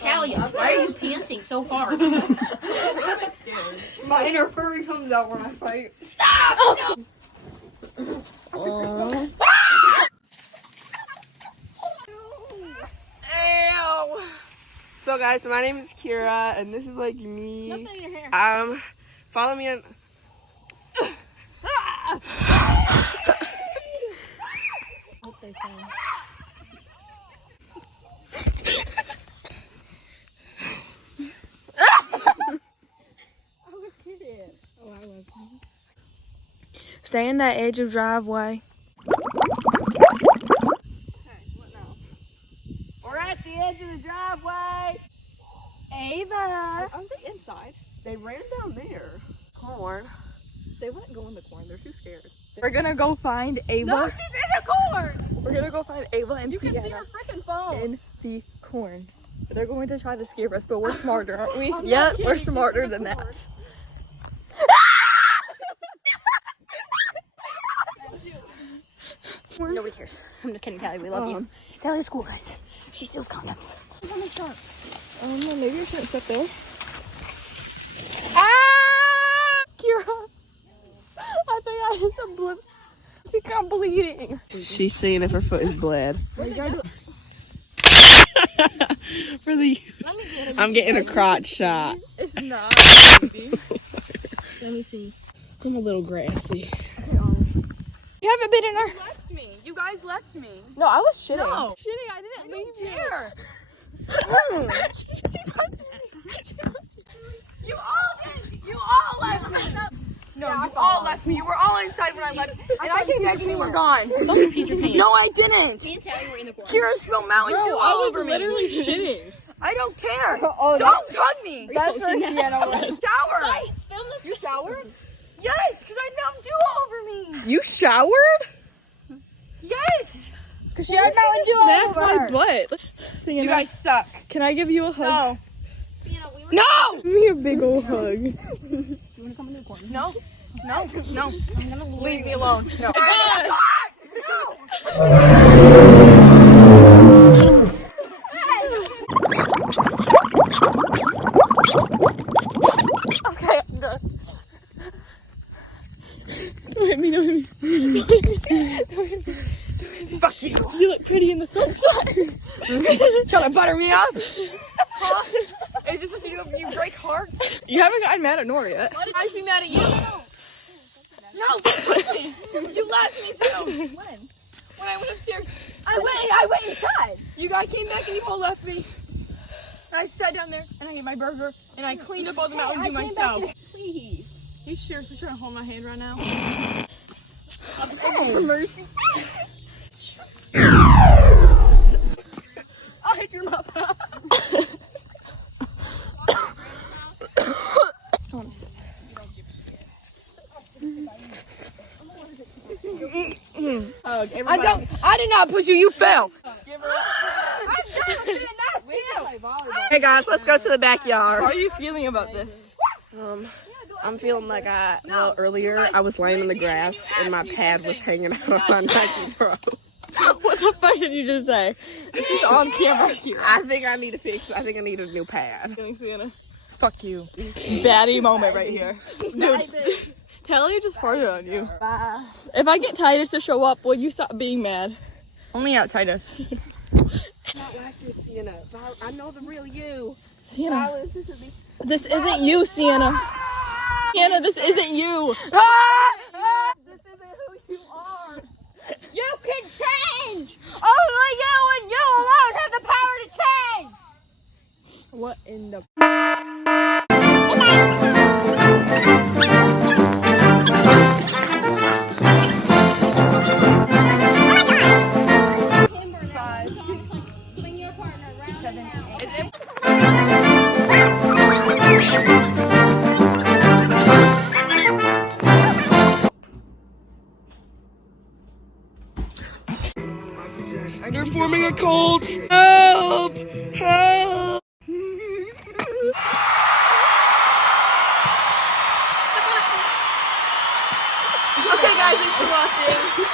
Talia, why are you panting so hard? My inner furry comes out when I fight. Stop! Oh. Ew. So guys, my name is Kira, and this is like me. Nothing in your hair. Follow me on. Stay in that edge of driveway. We're at the edge of the driveway. Ava! Aren't they inside? They ran down there. Corn. They wouldn't go in the corn. They're too scared. We're gonna go find Ava. No, she's in the corn! We're gonna go find Ava and You can see Sienna her freaking phone. in the corn. They're going to try to scare us, but we're smarter, aren't we? I'm not Yep, kidding. we're She's smarter in the than corn. that. Nobody cares. I'm just kidding, Talia. We love you. Talia's cool, guys. She steals condoms. Maybe I shouldn't sit there. Ah! Kira! I think I had some blood. I think I'm bleeding. She's seeing if her foot is bled. For the, I'm getting a crotch shot. It's not. Let me see. I'm a little grassy. You haven't been in our. Left me. You guys left me. No, I was shitting. No. Shitting, I didn't leave you. Here. You all left me. No, you all left me. You were all inside when I left. And I came back and you were gone. Don't pee your pants. No, I didn't. Me and Talia were in the corn. Kira spilled Mountain Dew all over me. shitting. I don't care. Oh, Don't tug me. That's where Sienna was. Shower. Right, film the You showered? Yes, because I had Mountain Dew all over me. You showered? Yes. Cause she had Mountain Dew all over my her. butt. Sienna, You guys suck. can I give you a hug? No. Sienna, we were No. Give me a big old hug. you wanna come in the corn. No. No. No. I'm gonna lure Leave you. me alone. No. Okay, I'm done. Don't hit me, don't hit me. Don't hit me. Fuck you. You look pretty in the sunshine. Trying to butter me up? Huh? Is this what you do when you break hearts? You haven't gotten mad at Nora yet. Why did I be mad at you? No, don't touch me. You left me too. When I went upstairs. I went inside. You guys came back and you all left me. I sat down there and I ate my burger and I cleaned up all the Mountain Dew myself. Please. You seriously trying to hold my hand right now? For mercy. I'll hit your mouth. I want to sit. I did not push you. You fell. Hey guys, let's go to the backyard. How are you feeling about this? I'm feeling like well, earlier I was laying in the grass and my pad was hanging out on my Nike Pro. What the fuck did you just say? This is on camera here. I think I need to fix it. I think I need a new pad. Sienna. Fuck you. Baddie moment right here. Dude, Talia just farted on you. If I get Titus to show up, will you stop being mad? Only out Titus. Not like this, Sienna. I know the real you. Sienna, this isn't you, Sienna. Sienna, this isn't you. This isn't who you are. You can change! Only you and you alone have the power to change! What in the... Bring your partner around now. They're forming a cult. Help! Help! Okay guys, thanks for watching.